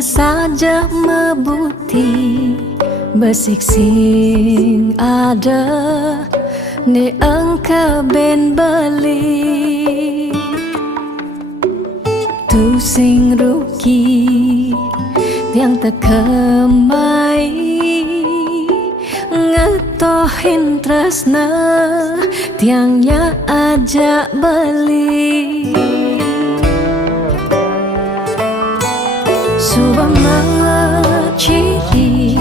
saja mebuti besik sing ada ni engka ben beli tu sing rugi tiang tekemai ngetohin tresna tiangnya ajak beli Subama ciri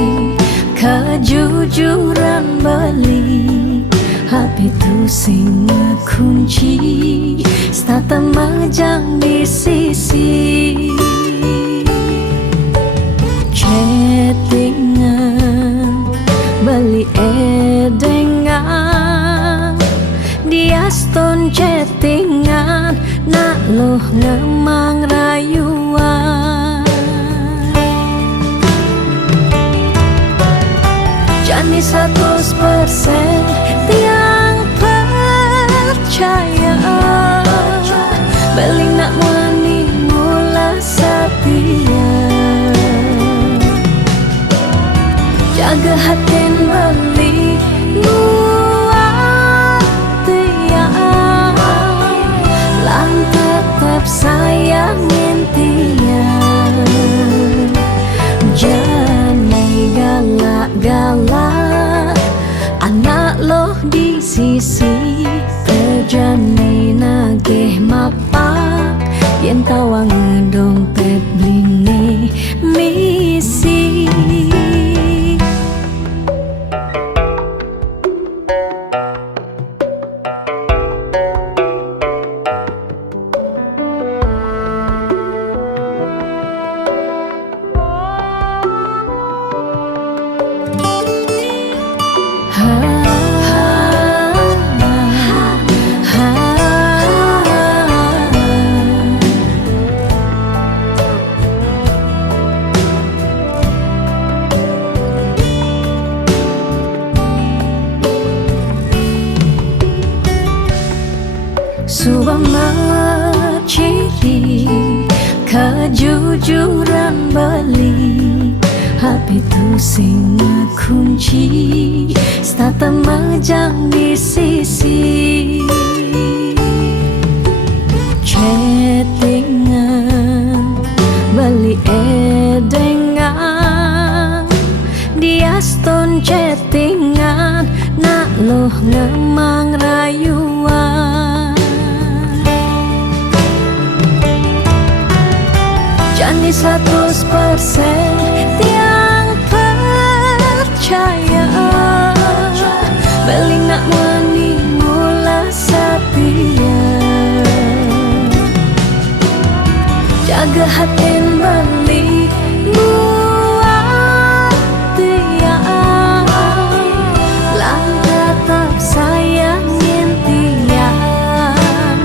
kejujuran beli Hati tu sing kunci Stata majang di sisi Chattingan beli edengan Dia stone chattingan Nak loh ngemang rayuan Jani 100% tiang percaya Beli nak wani mula setia Jaga hatin beli buat tiang Lang tetap sayangin tiang Jangan galak-galak Anak loh di sisi Terjani nageh mapak Yen tawang dompet blingi misi Subama ciri kejujuran beli Hati tu sing kunci Stata majang di sisi Chattingan beli edengan Dia stone chattingan Nak loh ngemang rayuan Jani 100% tiang percaya Beli nak wani mula setia Jaga hatin beli buat tiang Lang tetap sayangin tiang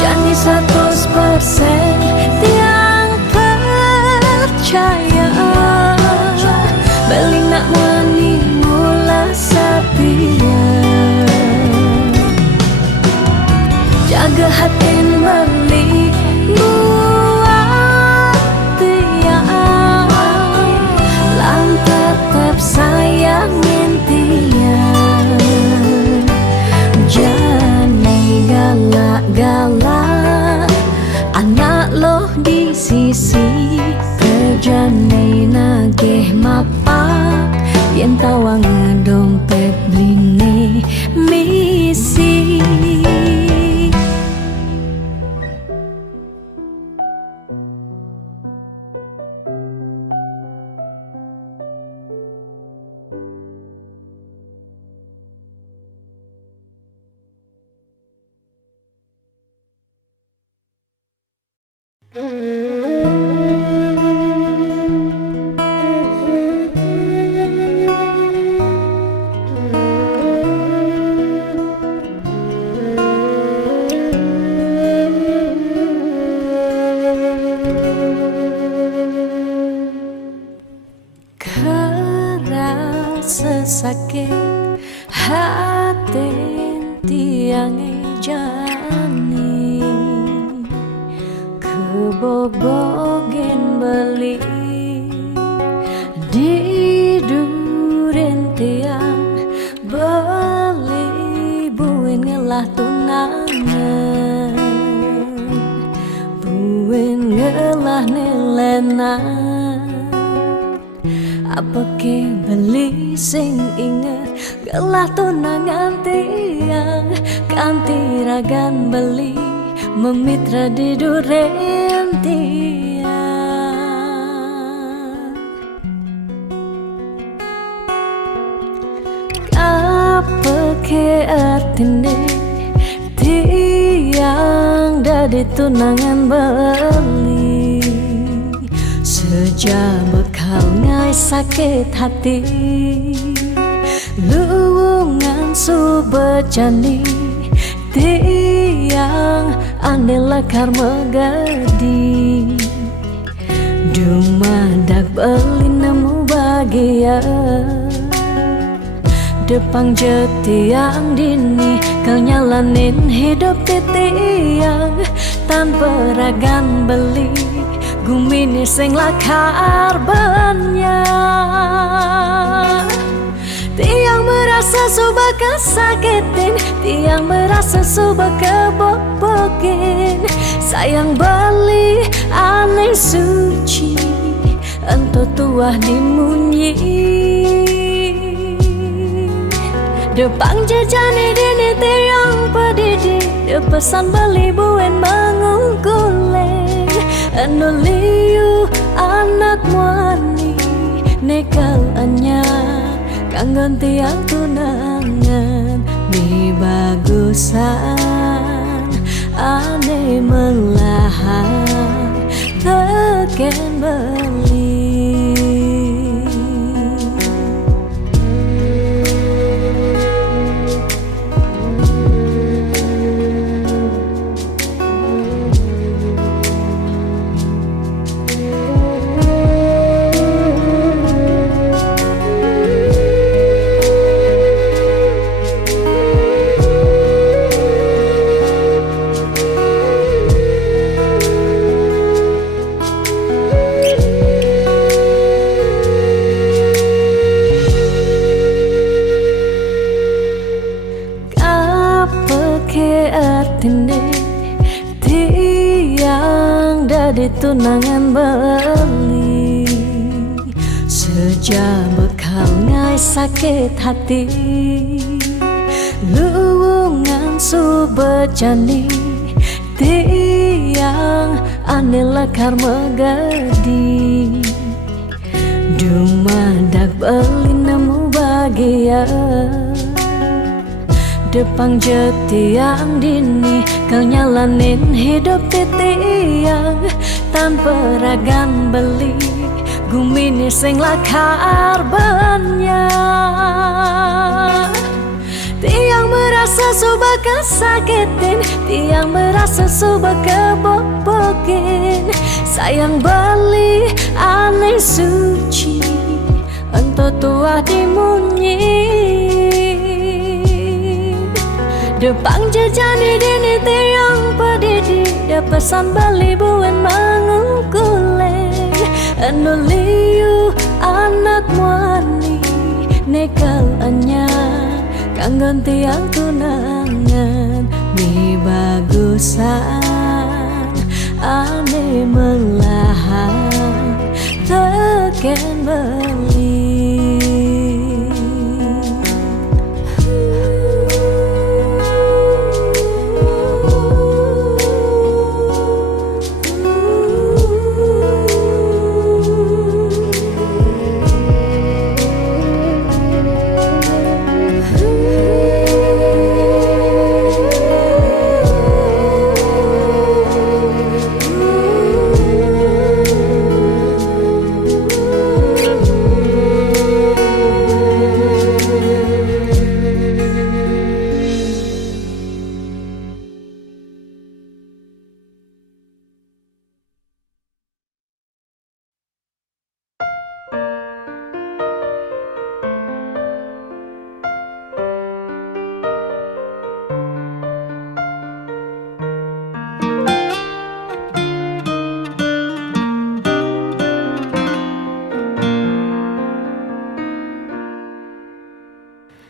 Jani 100% tiang percaya Beli nak wani mula setia Jaga hatin beli buat tiang Lang tetap sayangin tiang Jangan galak-galak Anak loh di sisi Terjani nageh mapak Yen tawang dompet blingi misi Sesakit hati tiang jani bobogen beli di duren tiang beli buin ngelah tunangan buin ngelah nelena apa ke beli sing inget gelah tunangan tiang kanti ragan beli memitra di duren tiang apa ke artine tiang dari tunangan beli sejak bekal ngai sakit hati luwungan subejani tiang ane lakar megadi dumadak beli nemu bahagia Depang jetiang dini kau nyalanin hidup tiang tanpa ragan beli gumini sing lakar banyak tiang merasa suba kesakitin tiang merasa suba kebobokin sayang beli aneh suci ento tuah dimunyi Depang jajane dini tiang pedidi depesan beli buen mangungkuleng anu liu anak wani nekal anya kanggon tiang tunangan mi bagusan ane melahan teken beli tiang dari tunangan beli sejak bekal ngai sakit hati luwungan subejani tiang ane lakar megadi dumadak beli nemu bahagia Depang jetiang dini kau nyalanin hidup tiang tanpa ragan beli gumini sing lakar banyak tiang merasa suba kesakitin tiang merasa suba kebobokin sayang beli aneh suci ento tuah dimunyi Depang jajane dini tiang pedidi depesan beli buen mangungkuleng anu liu anak wani nekal anya kanggon tiang tunangan mi bagusan ane melahan teken beli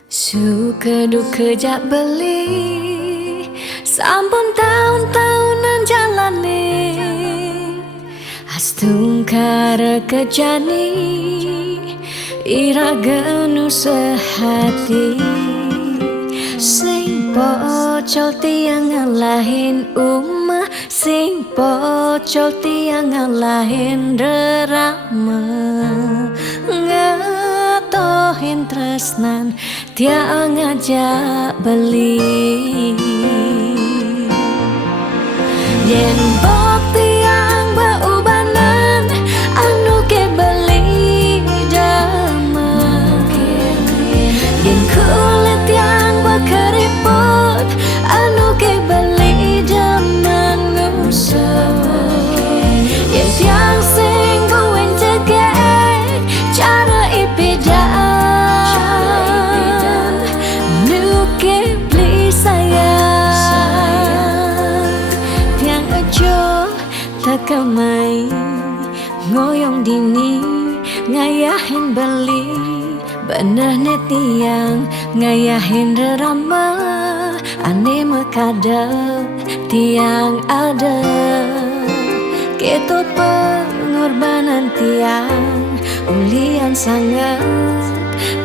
Suka duka jak beli, sampun tahun-tahunan jalani, astungkara kejani, iraganu sehati. Sing pocol tiang ngalahin umah, sing pocol tiang ngalahin rerama, ngatohin tresnan tiang ngajak beli. Yen bok tiang beubanan anu ke beli dama, yen kulit tiang berkeriput anu ke beli dama ngusuk, yen tiang sing buin jegek cara ipidang nu ke beli sayang. Tiang ajo takamai ngoyong dini ngayahin beli, bener net tiang ngayahin rerama, ane mekadep tiang ada. Ketut pengorbanan tiang ulian sangat,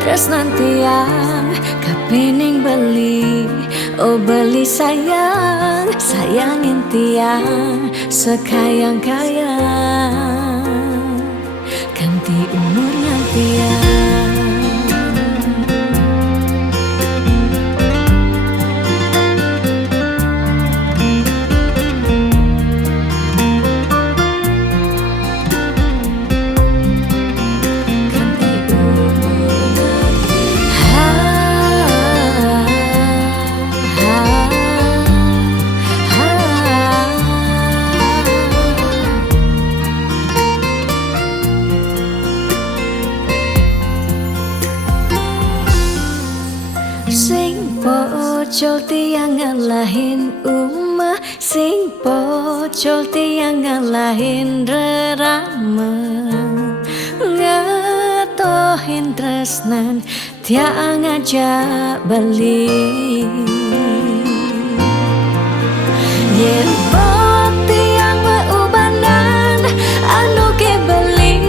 tresnan tiang kapening beli. Oh beli sayang, sayangin tiang sekayang-kayang, ganti umurnya tiang. Sing pocol tiang ngalahin umah, sing pocol tiang ngalahin rerama, ngatohin tresnan tiang ngajak beli. Yen bok tiang beubanan anu ke beli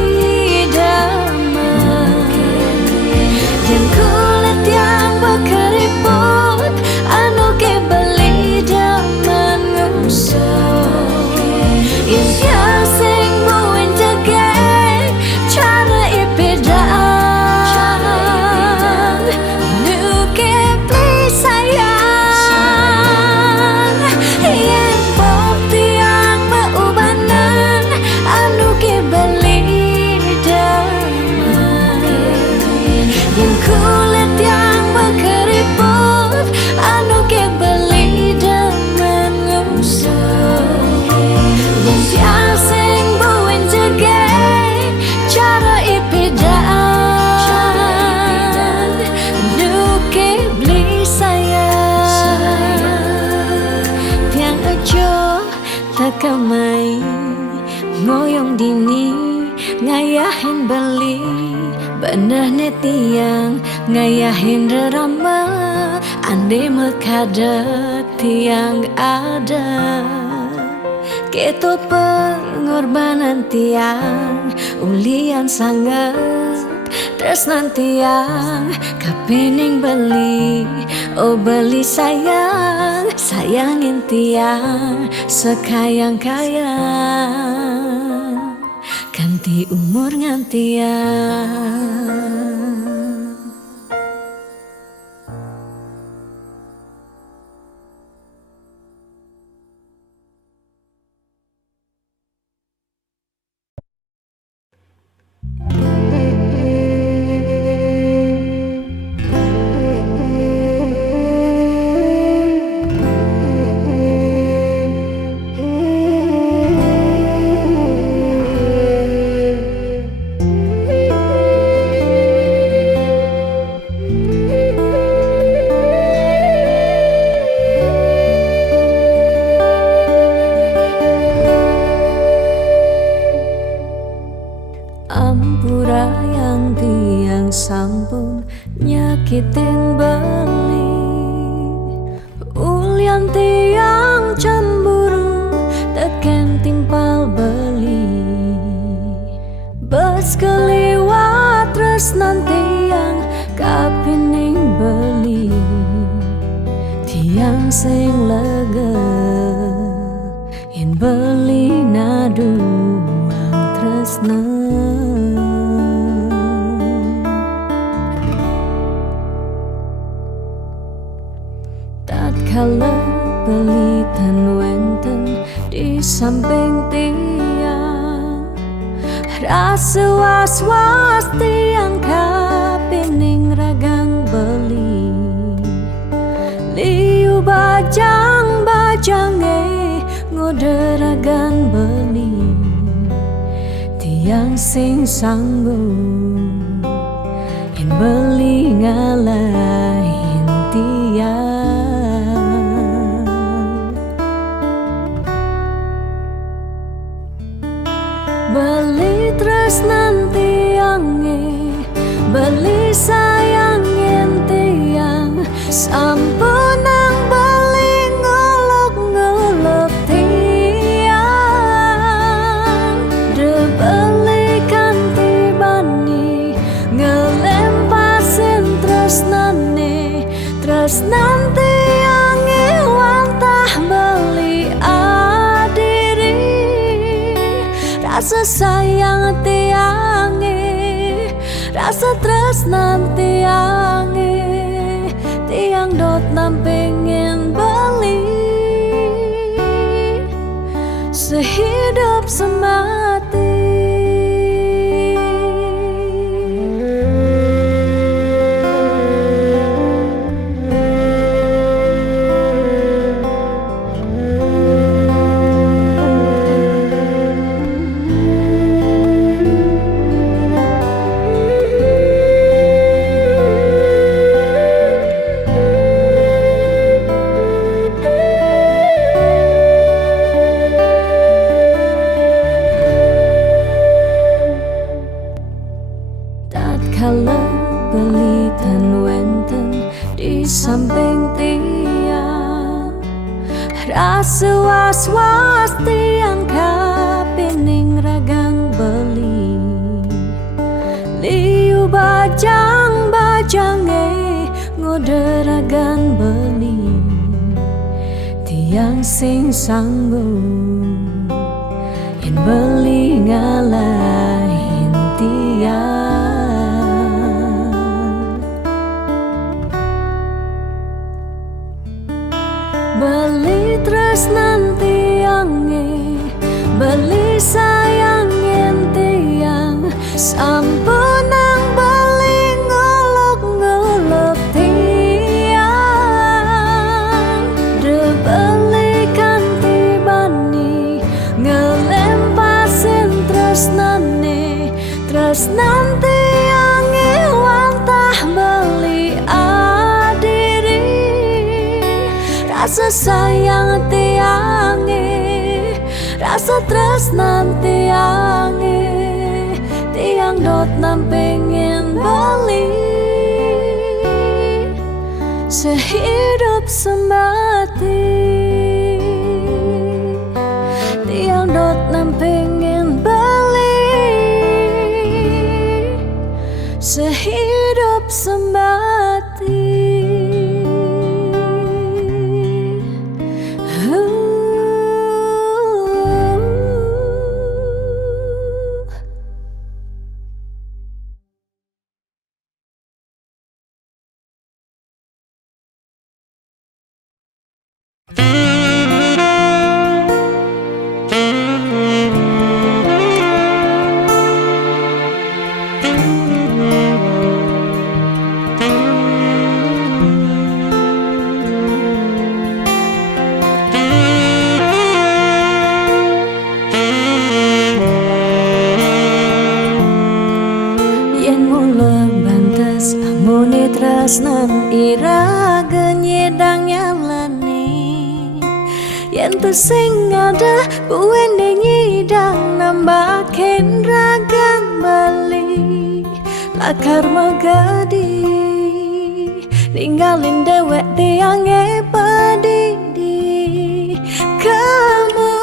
dama, yen kulit tiang berkeriput anu ke beli dama ngusuk, yen tiang sing buin jegek cara ipidang nu ke beli sayang. Yen bok tiang beubanan anu ke beli dama, yen kulit tiang berkeriput anu ke beli dama ngusuk, yen tiang sing buin jegek cara ipidang nu ke beli sayang. Tiang ajo takamai ngoyong dini ngayahin beli, bener net tiang ngayahin rerama, ande mekadep tiang ada. Ketut pengorbanan tiang ulian sangat, tresnan tiang kapening beli. Oh beli sayang, sayangin tiang sekayang-kayang, ganti umur ngantiang. titin beli. Ulian tiang cemburu teken timpal beli. Bes keliwat tresnan tiang kapining beli. Tiang sing lega yen beli naduang tresna. Tatkala beli tan wenten di samping tiang, rasa was-was tiang kapining ragang beli. Liu bajang-bajange ngoderagan beli. Tiang sing sanggup yen beli ngalahin tiang. Beli tresnan tiange, beli sayangin tiang. Sampunang beli ngolok-ngolok tiang. De beli kanti bani ngelempasin tresnane. Tresnan tiange wantah beli adiri. Rasa sayang tiange, rasa tresnan tiange. Tiang dot nampingin beli sehidup semati. Tatkala beli tan wenten di samping tiang, rasa was-was tiang kapining ragang beli. Liu bajang-bajange ngoderagan beli. Tiang sing sanggup yen beli ngalahin tiang. Beli tresnan tiange, beli sayangin tiang. Sampunang beli ngolok-ngolok tiang. De beli kanti bani ngelempasin tresnane. Tresnan tiange wantah beli adiri. Rasa sayang tiange, rasa tresnan tiange. Tiang dot nampingin beli sehidup semati. Tiang dot nampingin beli sehidup semati. Tresnan iraga nyedang nyalani. Yen sing ada buwene nyidang nambahin ragang bali lakar magadi. ninggalin dewek tiangnya pedidi. Kamu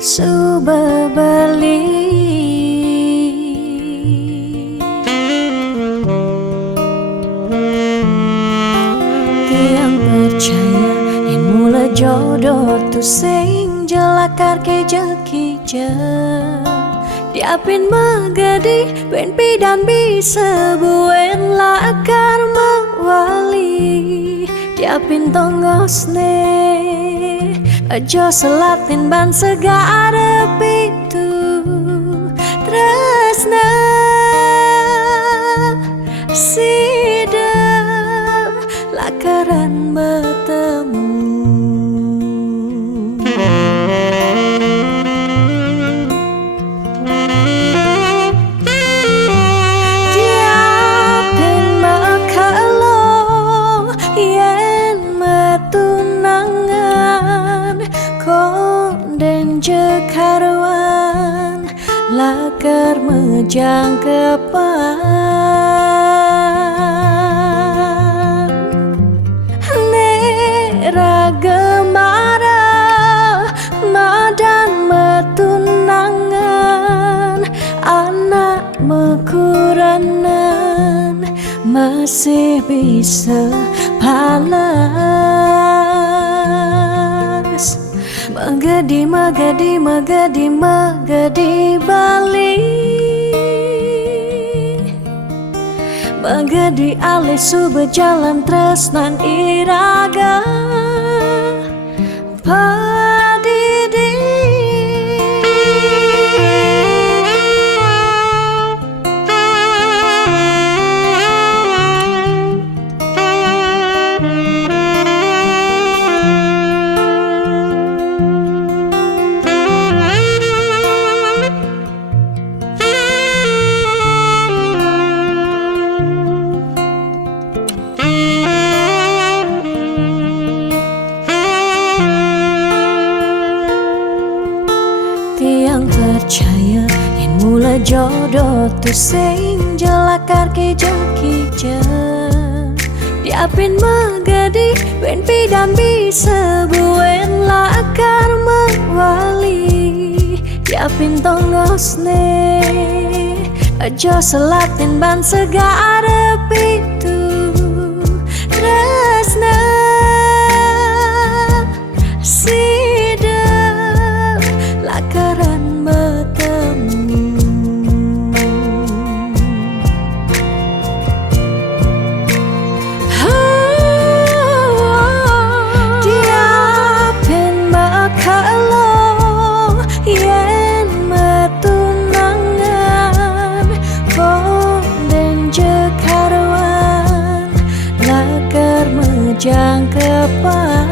sudah balik. Tiang percaya yang mula jodoh tu sing jelakar ke jekija. Diapin magadi ben pidan bisa buen lakar mawali. Diapin tongosne aja selatin ban segara pitu tresna sida lakaran bertemu. Diapin makalo yen metunangan konden jekarwan lakar mejang kepan. Nera gemara madan metunangan anak mekuranan masih bisa palas. Magadi balik. Magadi alih su berjalan tresnan iraga padidi. Tiang percaya yang mula jodoh tu sing jelakar ke jekija. Diapin magadi ben pidan bisa buen lakar mawali. Diapin tongosne aja selatin ban segara pitu tresna sida lakaran bertemu. Diapin makalo yen metunangan konden jekarwan lakar mejang kepan.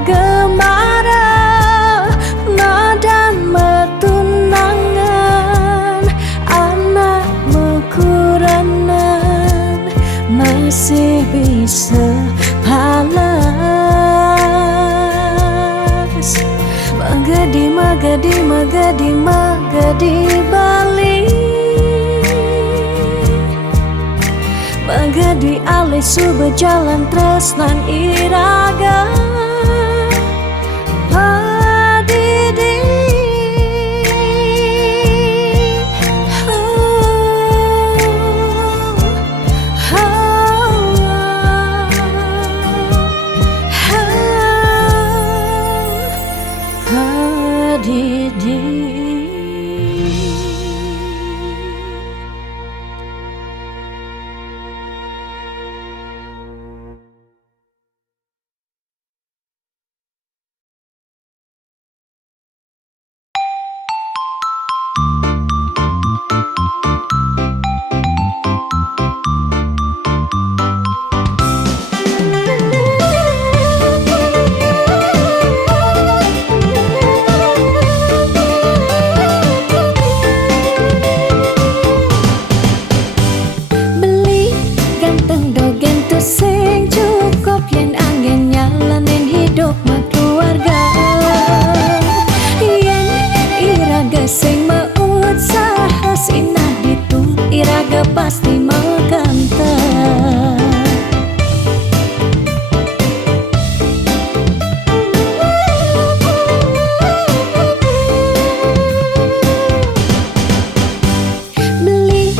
Gemara madan metunangan anak mekuranan masih bisa palas. Magadi balik. Magadi alih su berjalan tresnan iraga padidi. Padidi. pasti menggentar. Beli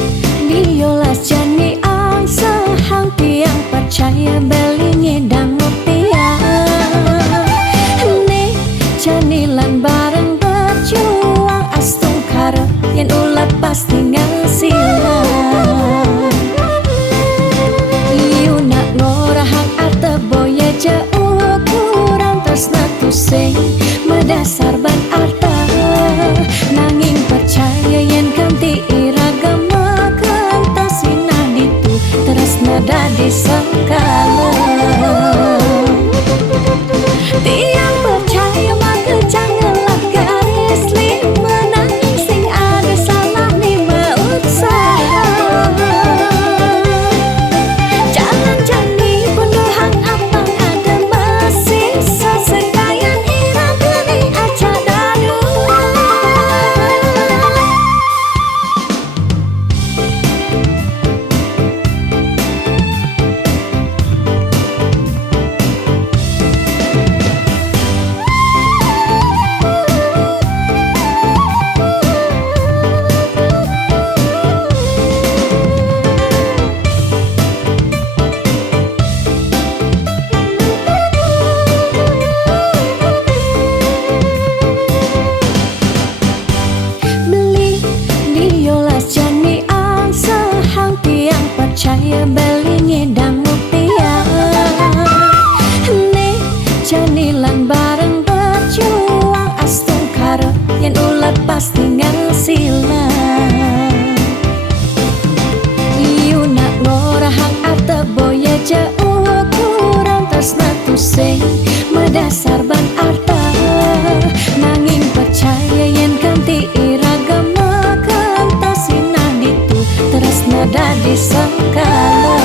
diolas jani ang sahang tiang percaya beli ngedang janilan bareng berjuang astung kare yen ulat pasti ngasilan. Iu nak ngorahang arte boya jauh kurang tresna tusing medasar ban arta nanging percaya yen ganti iragama kentasina ditu tresna dadi sengkala. Tiang percaya maka janganlah garis lima nanging sing ada salah lima usaha. Jalan jani penuhang apang ada masih sesekayan irang geni aja dadu. Percaya beli ngedang mutia nih janilan bareng berjuang astung kare yen ulat pasti ngasilan. Iu nak ngorahang arte boya jauh kurang tresna tusing medasar ban arta nanging percaya yen ganti iragama kentasina ditu tresna dadi sengkala.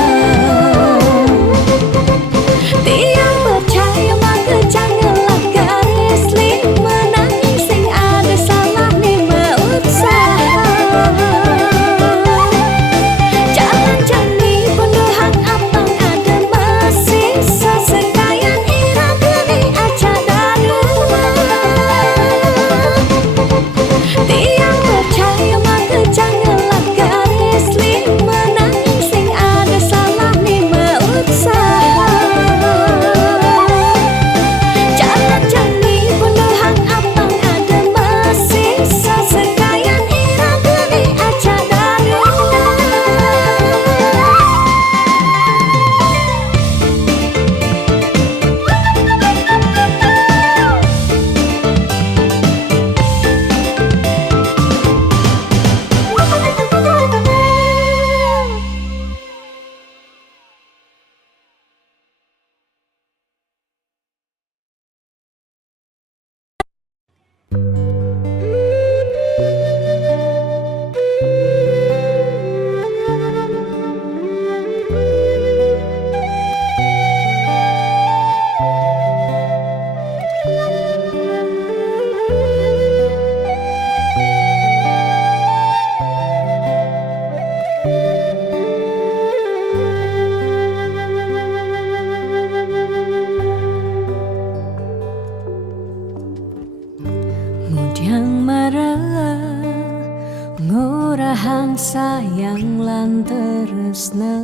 Tiang percaya maka janganlah garis lima nanging sing ada salah lima usaha. Jalan jani penuhang apang ada masih sesekayan irang geni aja dadu. Tiang percaya maka janganlah garis lima nanging sing ada salah lima usaha. Jalan jani penuhang apang ada masih sesekayan irang geni aja dadu. Mudyang marah ngorahang sayang lan tresna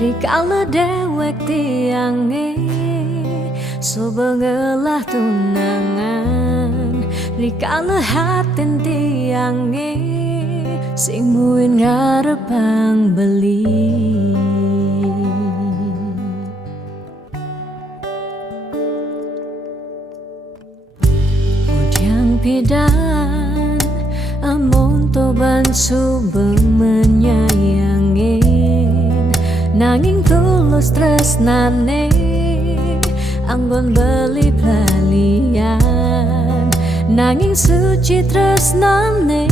rikala dewek tiange sobengelah tunangan rikala hatin tiange sing muin ngarepang beli. Pidan amun toban subeng menyayangin nanging tulus tresnane anggon beli pelalian nanging suci tresnane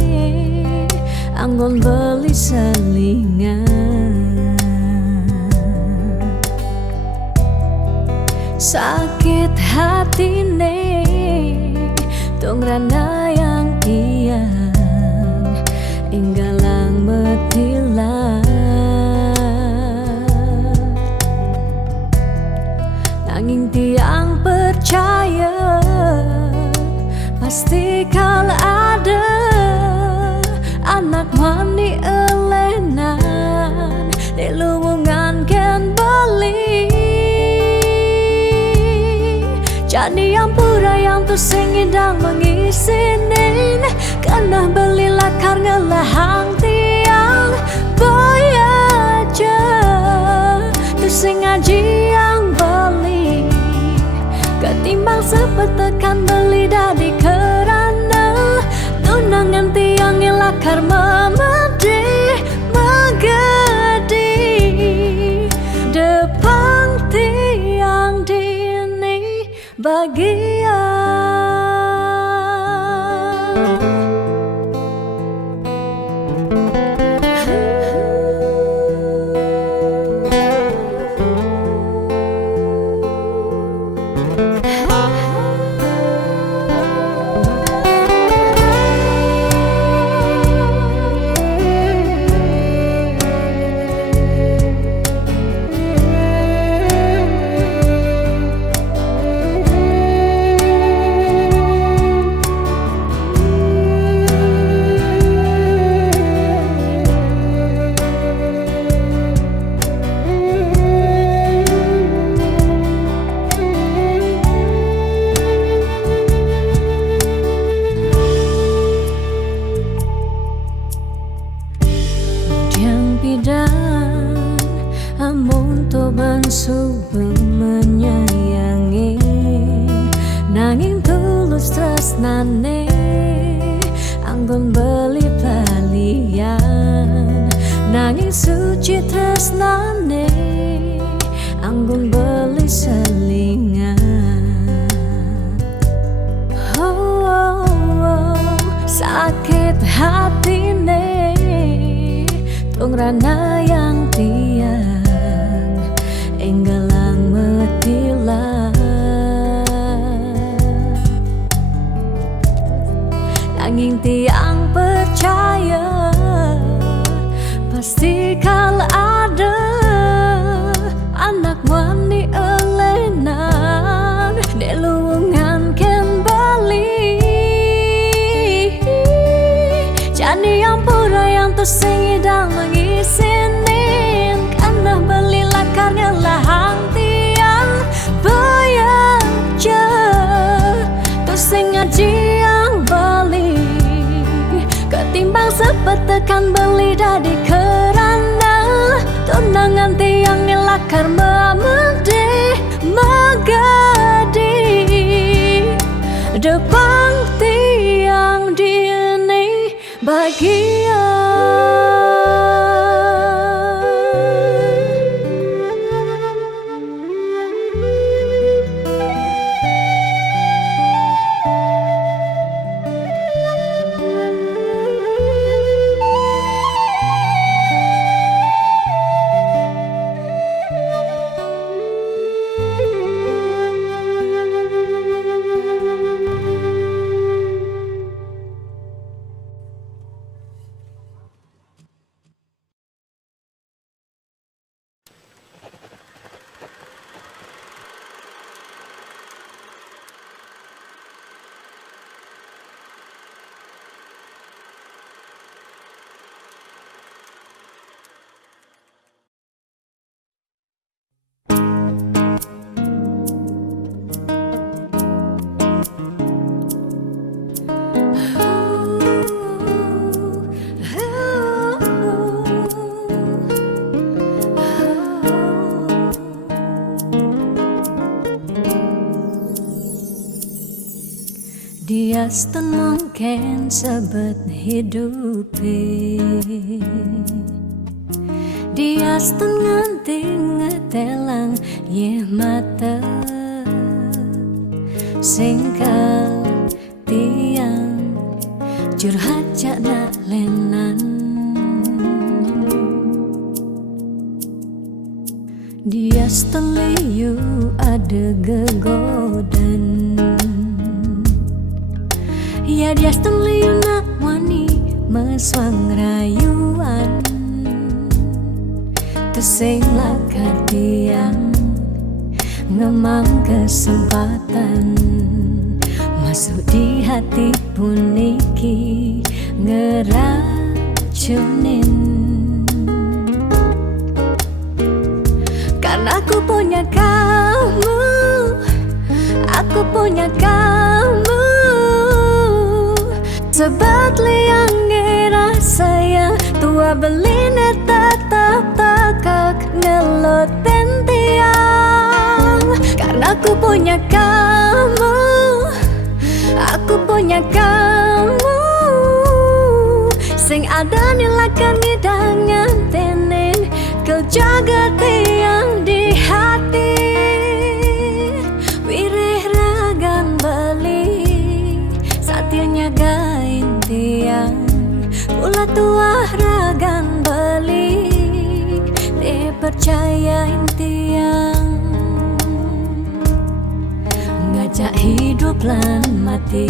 anggon beli selingan. Sakit hatine tong rana yang tiang inggalang metilang percaya pasti kalau ada anak mani elenan di luwungan ken beli jadi yang pura yang tu singidang mengisinin karena beli lakar ngelahang tiang boy aja tu sing ngaji yang beli ketimbang sepetekan beli dari kerana tunangan tiang lakar memedi megedi depan tiang dini bagian. Amun to bansu menyayangi nanging tulus tresnane anggun beli balian nanging suci tresnane anggun beli selingan. Sakit hatine tungrana yang tiang enggalang metilah nanging tiang percaya pasti kalau ada anak wani elenan di luwungan ken bali jadi yang pura yang tu singidang mengisinin karena beli lakarnya lahang tiang bayaja tu sing ngaji yang bali ketimbang sepetekan beli dari kerana tunangan tiang lakar memedi megadi depan tiang dini bagian. Dia mungkin sebet hidupi dia nganti ngetelang ye mata singkal tiang curhat jana lenan dia liu ada gegodan ya dia liu nak wani meswang rayuan tesing lakar tiang ngemang kesempatan masuk di hati puniki ngeracunin. Karena aku punya kamu, aku punya kamu. Sebab liang ngira saya tua beline tetap takak ngelot tiang. Karena aku punya kamu, aku punya kamu. Sing ada nilakan ngidangan tenin kau jaga tiang di hati. Wirih ragan beli saatnya gain tiang. Mula tua ragan beli dipercayain tiang. Ngajak hidup lan mati.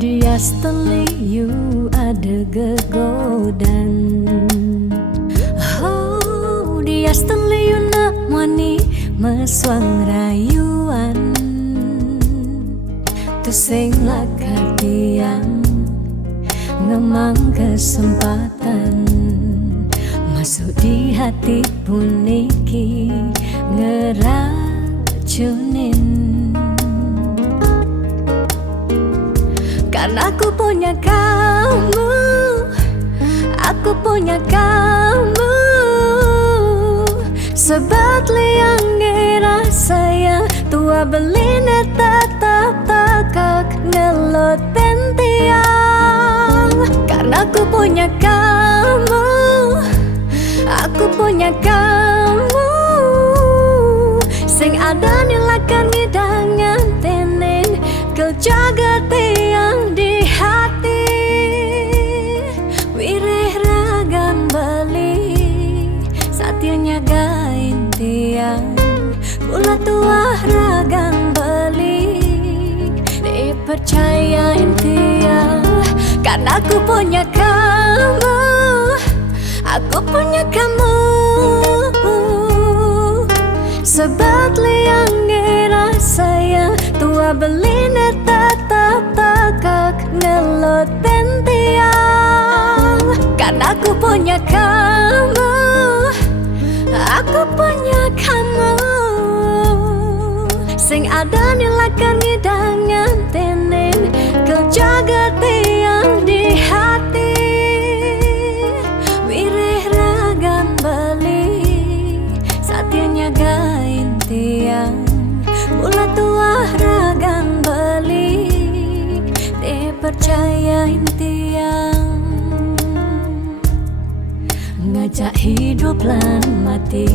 Dia seteliu ada gegodan. Oh, dia seteliu nak wani meswang rayuan. Tu sing lakar tiang ngemang kesempatan masuk di hati puniki ngeracunin. Karena aku punya kamu, aku punya kamu. Sebab liang ngira saya tua beline tetap takak ngelot tiang. Karena aku punya kamu, aku punya kamu. Sing ada nilakan ngidangan tenin kau jaga tiang di hati. Wirih ragan beli saatnya gain tiang. Mula tua ragan beli dipercayain tiang. Karena aku punya kamu, aku punya kamu. Sebab liang ngira saya tua beline tetap takak ngelot tiang. Karena aku punya kamu, aku punya kamu. Sing ada nilakan ngidangan tenin kau jaga tiang di hati. Wirih ragan beli saatnya gain tiang. Mula tua ragan beli dipercayain tiang. Ngajak hidup lan mati.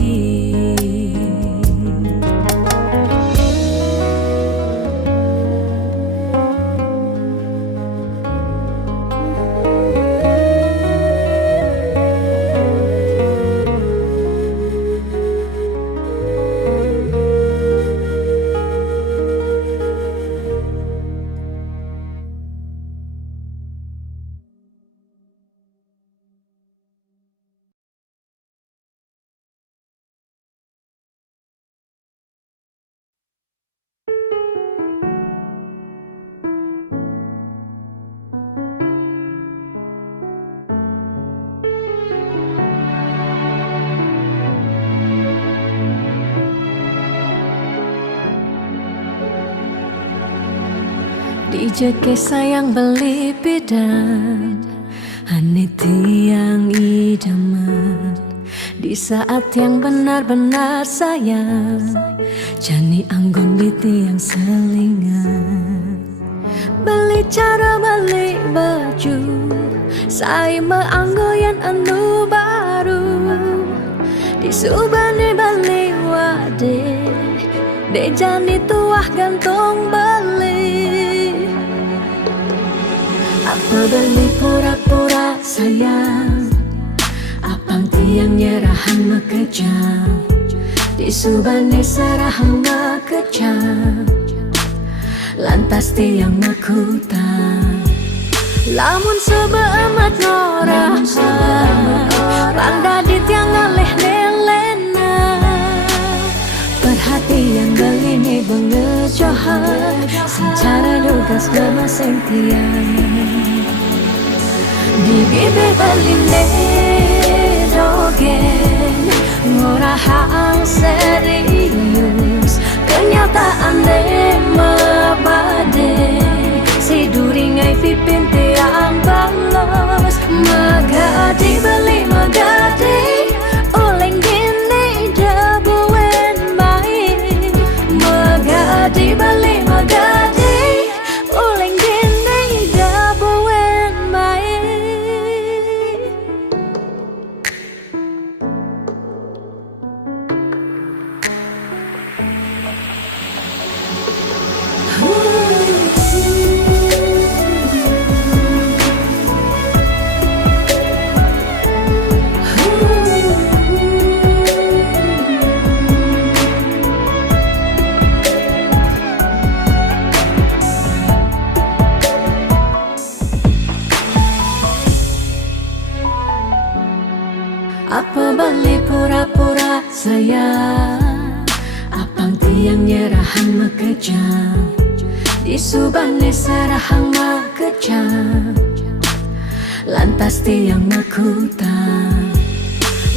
Dijeke sayang beli bidan Ane tiang idaman di saat yang benar-benar sayang. Jani anggon di tiang selingan. Beli cara beli baju saya meanggoyan anu baru. Disubani beli wade de jani tuah gantung beli. Apa beli pura-pura sayang, apang tiang nyerahan mekejang di subane serahan mekejang lantas tiang makutan lamun sebeamat ngora rang dadi tiang ngaleh nelena perhatian begini bengejohan secara dugas gemaseng tiang di bibir beline dogen ngorahang serius kenyataan de mabade si duringai pipin tiang balos magadi beli magadi oleng gini jabuen baik magadi beli magadi oleng gini jabuen baik. Apa balik pura-pura sayang apang tiang nyerahan mekejang di subane serahan mekejang lantas tiang makutan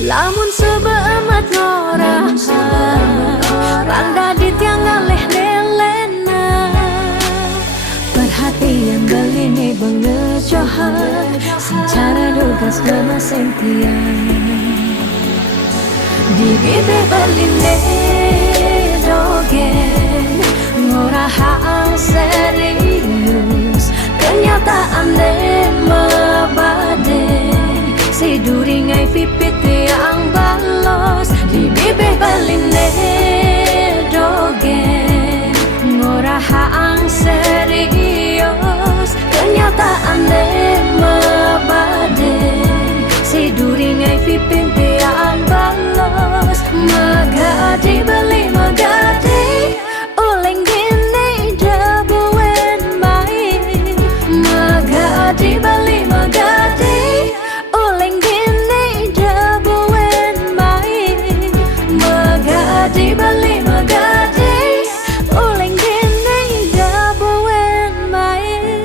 lamun sebeamat ngora rang dadi tiang ngaleh nelena perhatian begini bengejohan secara dugas gemaseng tiang di bibir beline dogen ngorahang serius kenyataan de mabade si duringai pipit tiang balos di bibir beline dogen ngorahang serius kenyataan de mabade si duringai pipin tiang balos magadi beli magadi oleng gini jabuen baik magadi beli magadi oleng gini jabuen baik magadi beli magadi oleng gini jabuen baik.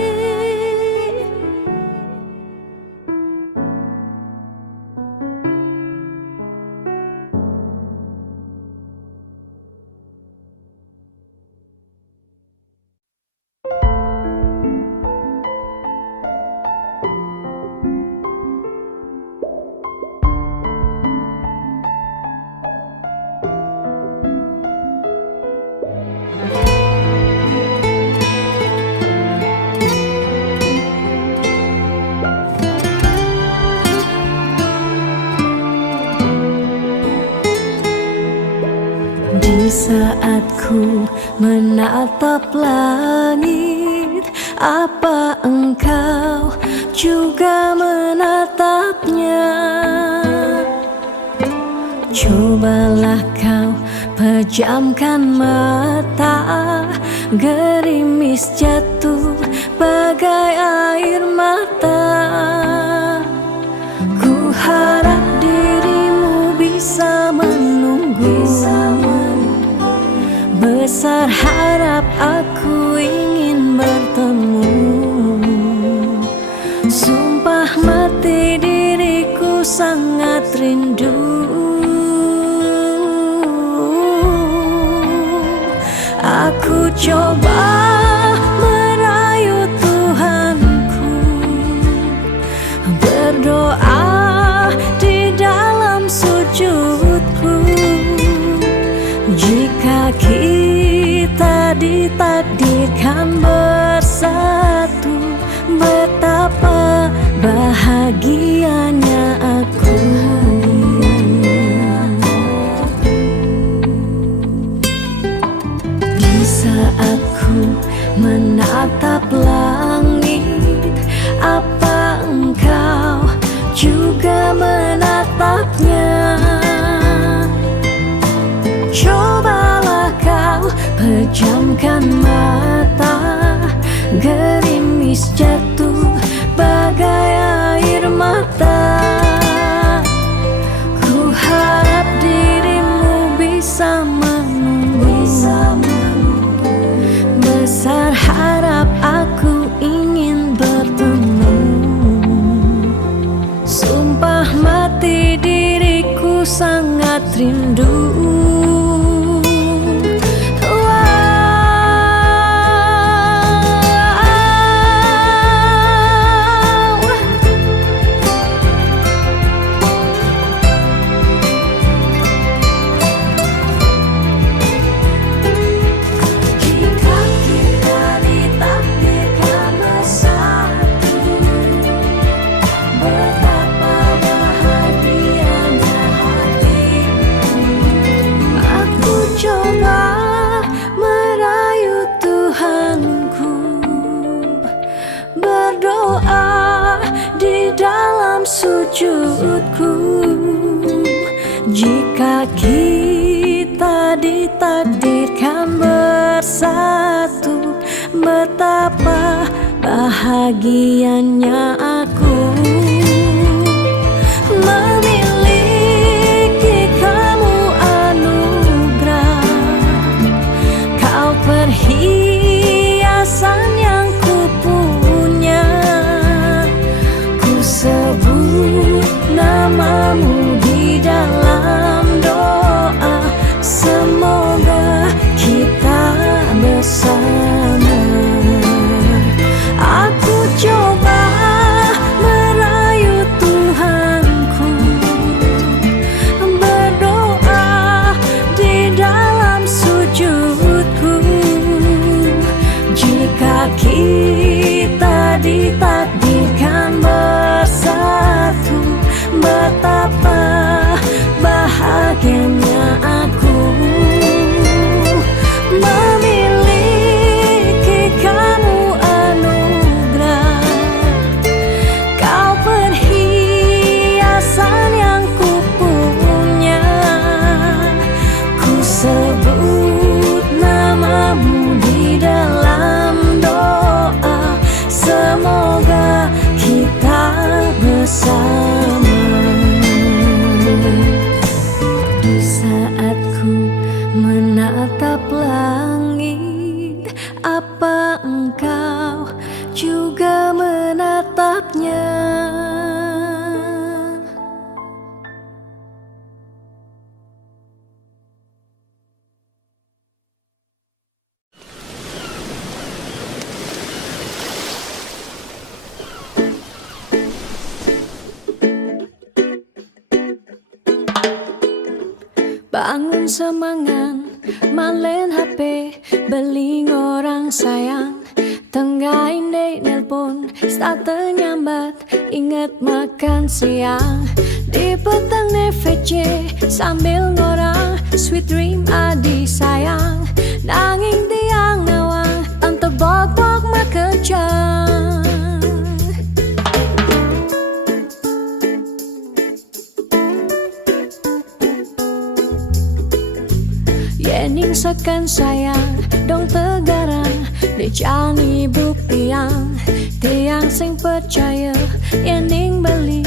Di saat ku menatap langit, apa engkau juga menatapnya? Cobalah kau pejamkan mata, gerimis jatuh bagai air mata. Ku harap dirimu bisa menunggu. Besar harap aku ingin bertemu. Sumpah mati diriku sangat rindu. Aku coba merayu Tuhanku, berdoa di dalam sujudku. Jika kita ditakdirkan bersatu, betapa bahagianya aku. Di saat ku menatap langit, apa engkau juga menatapnya? menunggu. Besar harap aku ingin bertemu. Sumpah mati diriku sangat rindu. Sujudku, jika kita ditakdirkan bersatu, betapa bahagianya aku memiliki kamu anugerah. Kau perhiasan yang ku punya, ku sebut namamu di dalam doa. Semoga kita bersama. Aku coba merayu Tuhanku, berdoa di dalam sujudku. Jika kita ditakdirkan bersatu, betapa bahagianya aku memiliki kamu anugerah. Kau perhiasan yang ku punya, ku sebut namamu di dalam doa. Semoga kita bersama. Di saat ku menatap langit, apa engkau juga menatapnya? Bangun semangat, malen HP, beling orang sayang. Tenggahin date nelpon, start nyambat, inget makan siang. Di petang VC, sambil ngorang, sweet dream adi sayang. Nanging tiang nawang, tante botok makejang. Yening sekan sayang, dong tegarang, dicani buktiang. Tiang sing percaya, yening beli,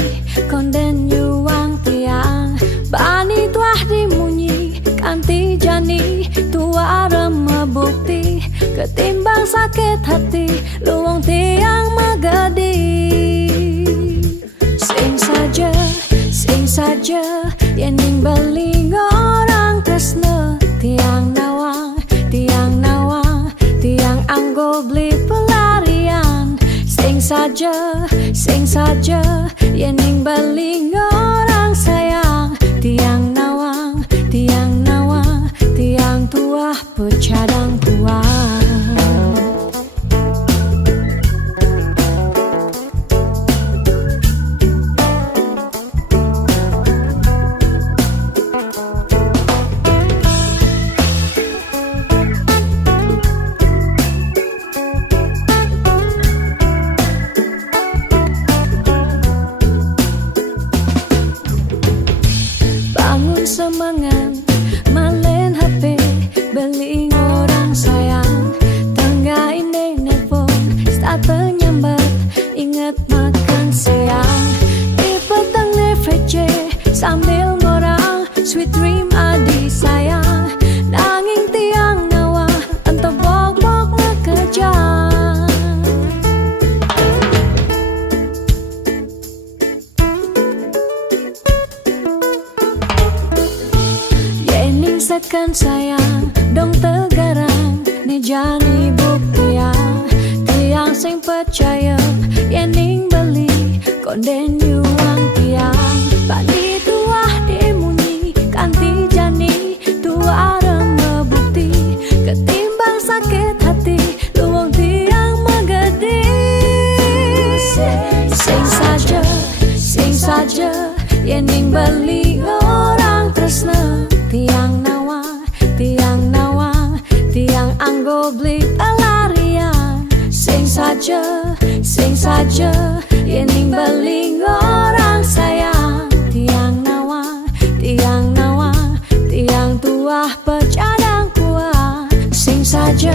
konden yuang tiang. Bani tuah dimunyi, kanti jani, tua remah bukti. Ketimbang sakit hati, luang tiang magadi. Sing saja, yening beli orang kesne. Tiang nawang, tiang anggo beli pelarian. Sing saja, yening baling orang sayang. Tiang nawang, tiang tua pecadang tua. Semangat, malen HP, beling dong tegarang ni jani buktian tiang sing percaya yening beli konden yuang tiang bani tuah dimunyi kanti jani tua remebukti ketimbang sakit hati luwung tiang megedi sing saja yening beli orang tresna tiang nawang tiang anggo beli pelarian sing saja yening beli orang sayang tiang nawang tiang tuah pecadang kuah sing saja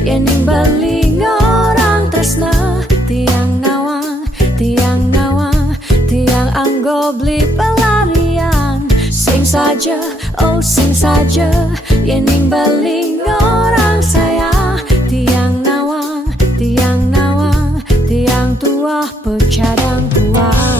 yening beli orang tresna tiang nawang tiang anggo beli pelarian sing saja yening beli orang sayang tiang nawang tiang tuah pecadang kuah.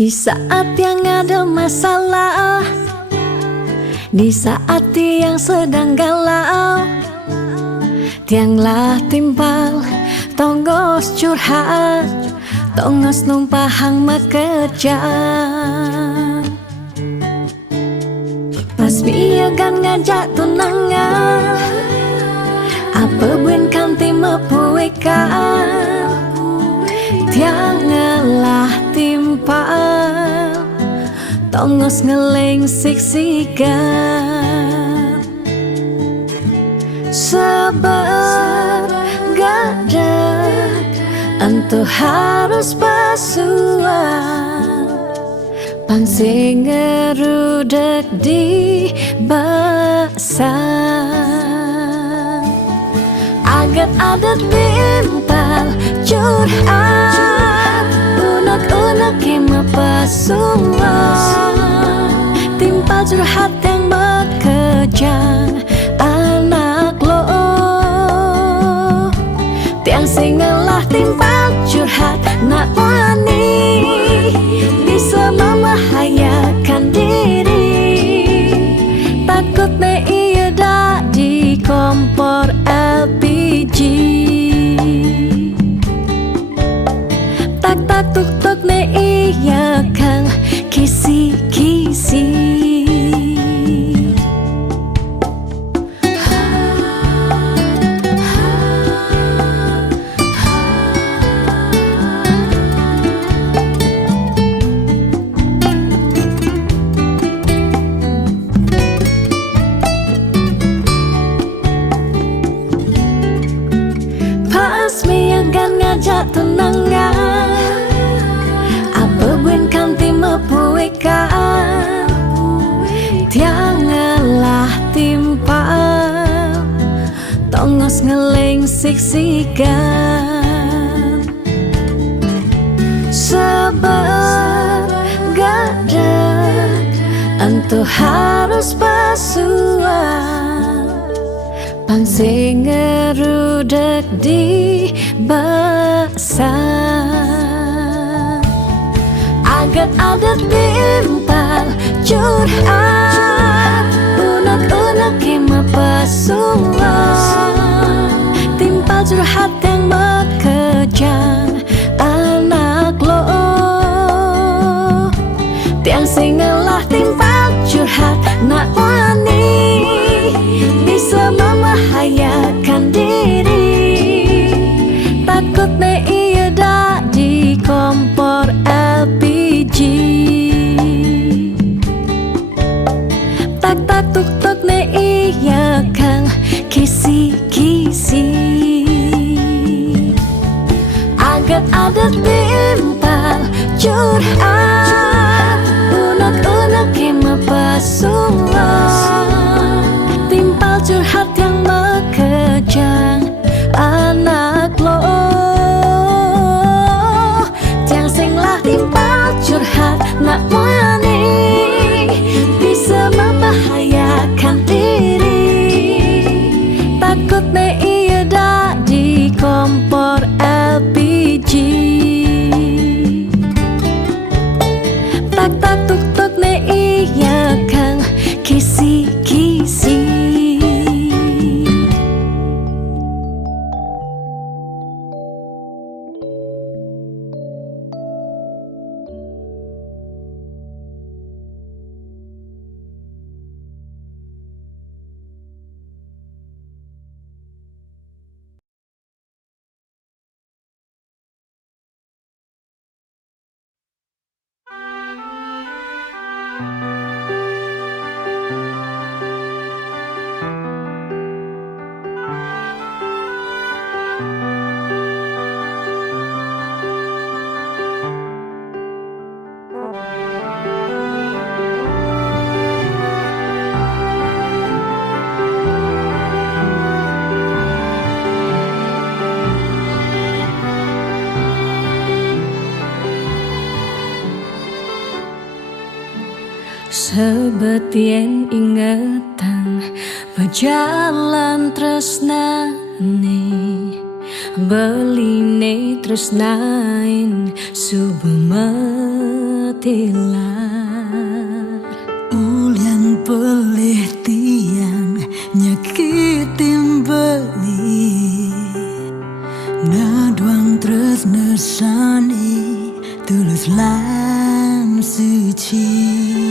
Di saat yang ada masalah, di saat tiang sedang galau, tianglah timpal, tonggos curhat, tonggos numpahang makejang. Pas biagan ngajak tunangan, apa buen kanti mepuikan, tiang ngelah timpal, tongos ngeleng siksikan. Sabar gadat, entu harus pasuan, pangsing ngerudek di basan. Agat-adat timpal curhat, unek-unek kima pasuan, timpal curhat yang bekejang anak lo, tiang singelah timpal curhat nak wani, bisa membahayakan diri, takut me iya dak di kompor LPG. Tak tuk ne iya kang kisi-kisi. Pas miagan ngajak tunangan, buen kanti mepuikan, tiang ngelah timpal, tongos ngeleng siksikan. Sabar gadat, entu harus pasuan, pangsing ngerudek di basan. Agat-agat timpal curhat, unek-unek kima pasuan, timpal curhat yang bekejang anak lo, tiang singelah timpal curhat nak wani, bisa membahayakan diri, takut me iya dak di kompor LPG. Tak tuk ne iya kang kisi-kisi. Ket ada timpal curhat unek-unek kima pasunglo timpal curhat yang mekejang anak lo tiang sing lah timpal curhat nak wani bisa membahayakan diri takut ne iya dak di kompor LPG tak tak tuk tuk ne iya kang kisi-kisi. Sebetien ingatan berjalan tresnane beline tresnain subuh metilar ulian pelih tiang nyakitin beli naduang tresnesane tulus lan suci.